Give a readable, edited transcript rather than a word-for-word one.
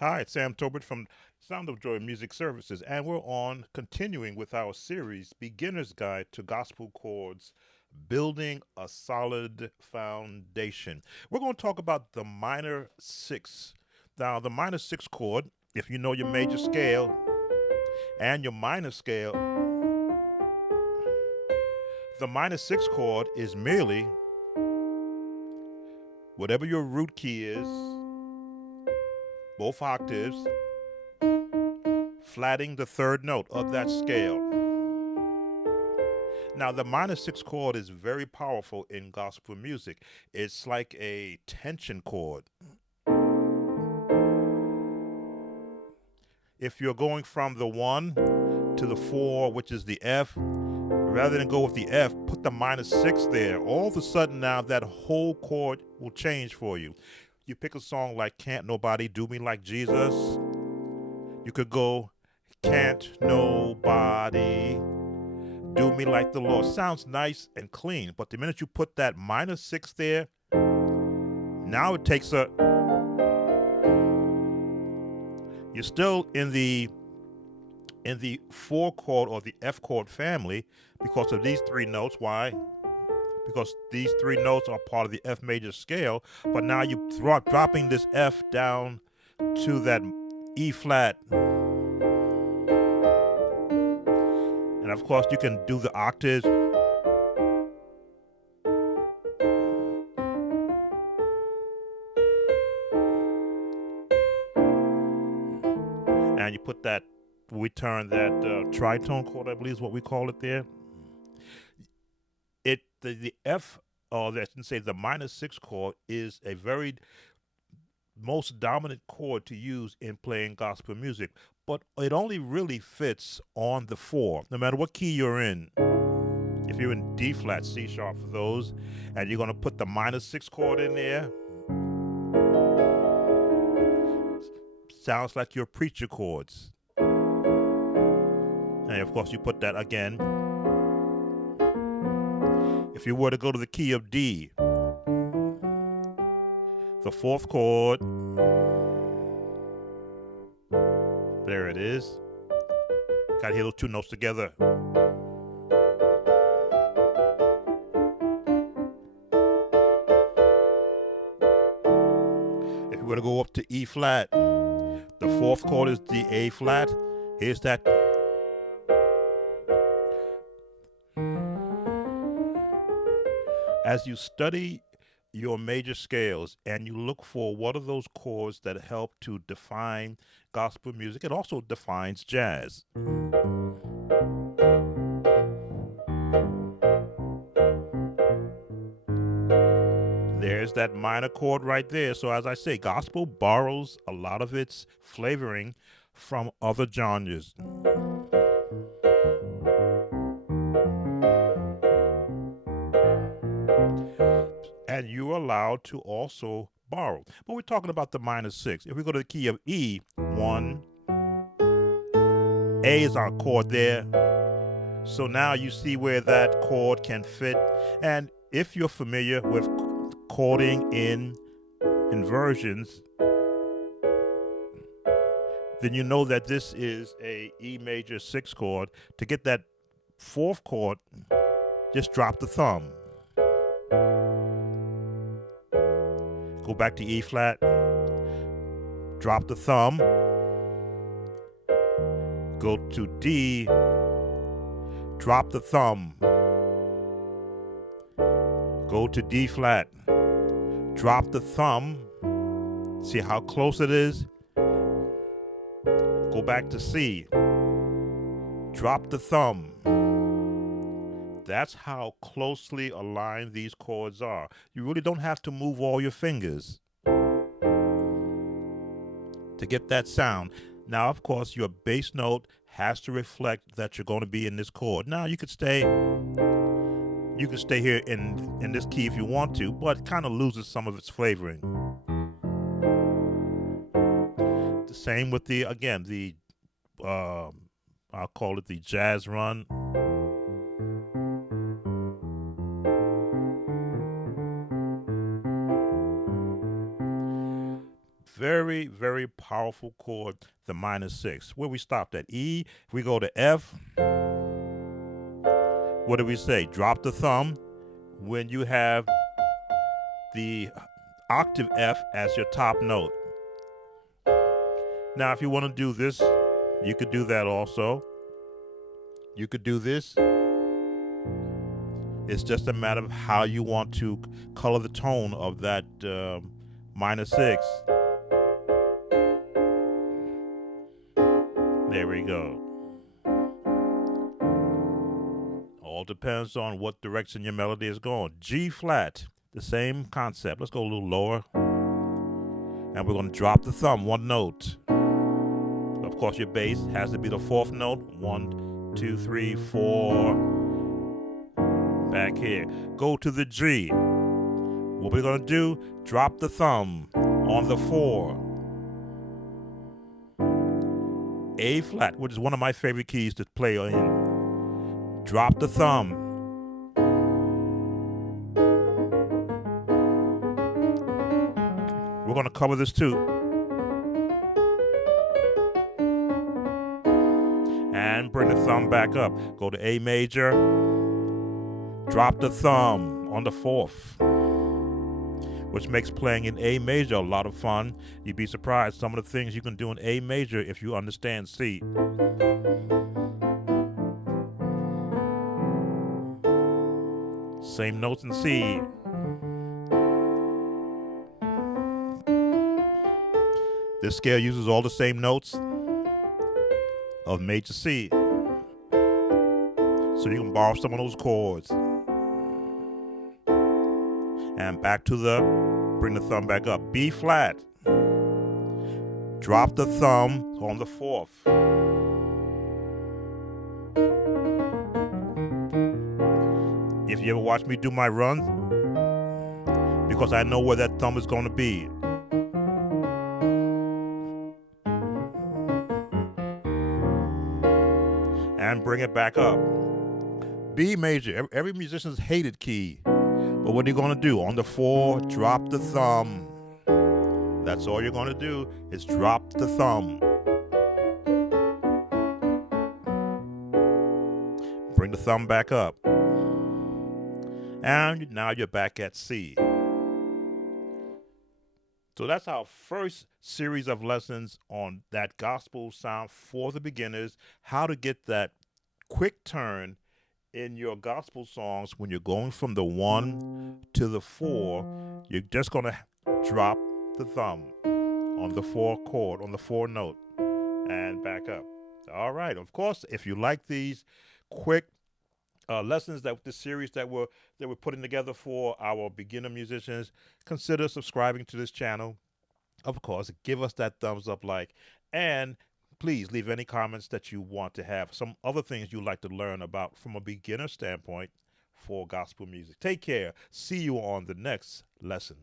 Hi, it's Sam Tobert from Sound of Joy Music Services, and we're on continuing with our series, Beginner's Guide to Gospel Chords, Building a Solid Foundation. We're going to talk about the minor six. Now, the minor six chord, if you know your major scale and your minor scale, the minor six chord is merely whatever your root key is, both octaves, flatting the third note of that scale. Now, the minor six chord is very powerful in gospel music. It's like a tension chord. If you're going from the one to the four, which is the F, rather than go with the F, put the minor six there. All of a sudden, now that whole chord will change for you. You pick a song like Can't Nobody Do Me Like Jesus. You could go, Can't Nobody Do Me Like the Lord. Sounds nice and clean, but the minute you put that minor six there, now it takes a. You're still in the four chord or the F chord family because of these three notes. Why? Because these three notes are part of the F major scale, but now you dropping this F down to that E flat. And of course, you can do the octaves. And you put that, we turn that tritone chord, I believe is what we call it there. The F, or I should say the minor six chord, is a very most dominant chord to use in playing gospel music, but it only really fits on the four, no matter what key you're in. If you're in D flat, C sharp for those, and you're going to put the minor six chord in there, sounds like your preacher chords. And of course, you put that again. If you were to go to the key of D, the fourth chord, there it is. Got to hear those two notes together. If you were to go up to E flat, the fourth chord is the A flat. Here's that. As you study your major scales and you look for what are those chords that help to define gospel music, it also defines jazz. There's that minor chord right there. So, as I say, gospel borrows a lot of its flavoring from other genres. And you're allowed to also borrow. But we're talking about the minor six. If we go to the key of E, one, A is our chord there. So now you see where that chord can fit. And if you're familiar with chording in inversions, then you know that this is a E major six chord. To get that fourth chord, just drop the thumb. Go back to E flat, drop the thumb, go to D, drop the thumb, go to D flat, drop the thumb, see how close it is, go back to C, drop the thumb. That's how closely aligned these chords are. You really don't have to move all your fingers to get that sound. Now, of course, your bass note has to reflect that you're going to be in this chord. Now, you could stay here in this key if you want to, but it kind of loses some of its flavoring. The same with the I'll call it the jazz run. very, very powerful chord, the minor 6. Where we stopped at E, if we go to F, what do we say? Drop the thumb when you have the octave F as your top note. Now, if you want to do this, you could do that also. You could do this. It's just a matter of how you want to color the tone of that minor 6. There we go. All depends on what direction your melody is going. G flat, the same concept. Let's go a little lower. And we're going to drop the thumb, one note. Of course, your bass has to be the 4th note. 1, 2, 3, 4. Back here. Go to the G. What we're going to do, drop the thumb on the 4. A flat, which is one of my favorite keys to play in. Drop the thumb. We're going to cover this too. And bring the thumb back up. Go to A major. Drop the thumb on the 4th, which makes playing in A major a lot of fun. You'd be surprised some of the things you can do in A major if you understand C. Same notes in C. This scale uses all the same notes of major C. So you can borrow some of those chords. And back to the, bring the thumb back up. B flat. Drop the thumb on the 4th. If you ever watch me do my runs, because I know where that thumb is going to be. And bring it back up. B major, every musician's hated key. But what are you going to do? On the 4, drop the thumb. That's all you're going to do is drop the thumb. Bring the thumb back up. And now you're back at C. So that's our first series of lessons on that gospel sound for the beginners, how to get that quick turn in your gospel songs when you're going from the 1 to the 4. You're just going to drop the thumb on the 4 chord, on the 4 note, and back up. All right. Of course, if you like these quick lessons, that this series that we're putting together for our beginner musicians, consider subscribing to this channel. Of course, give us that thumbs up like, and please leave any comments that you want to have, some other things you'd like to learn about from a beginner standpoint for gospel music. Take care. See you on the next lesson.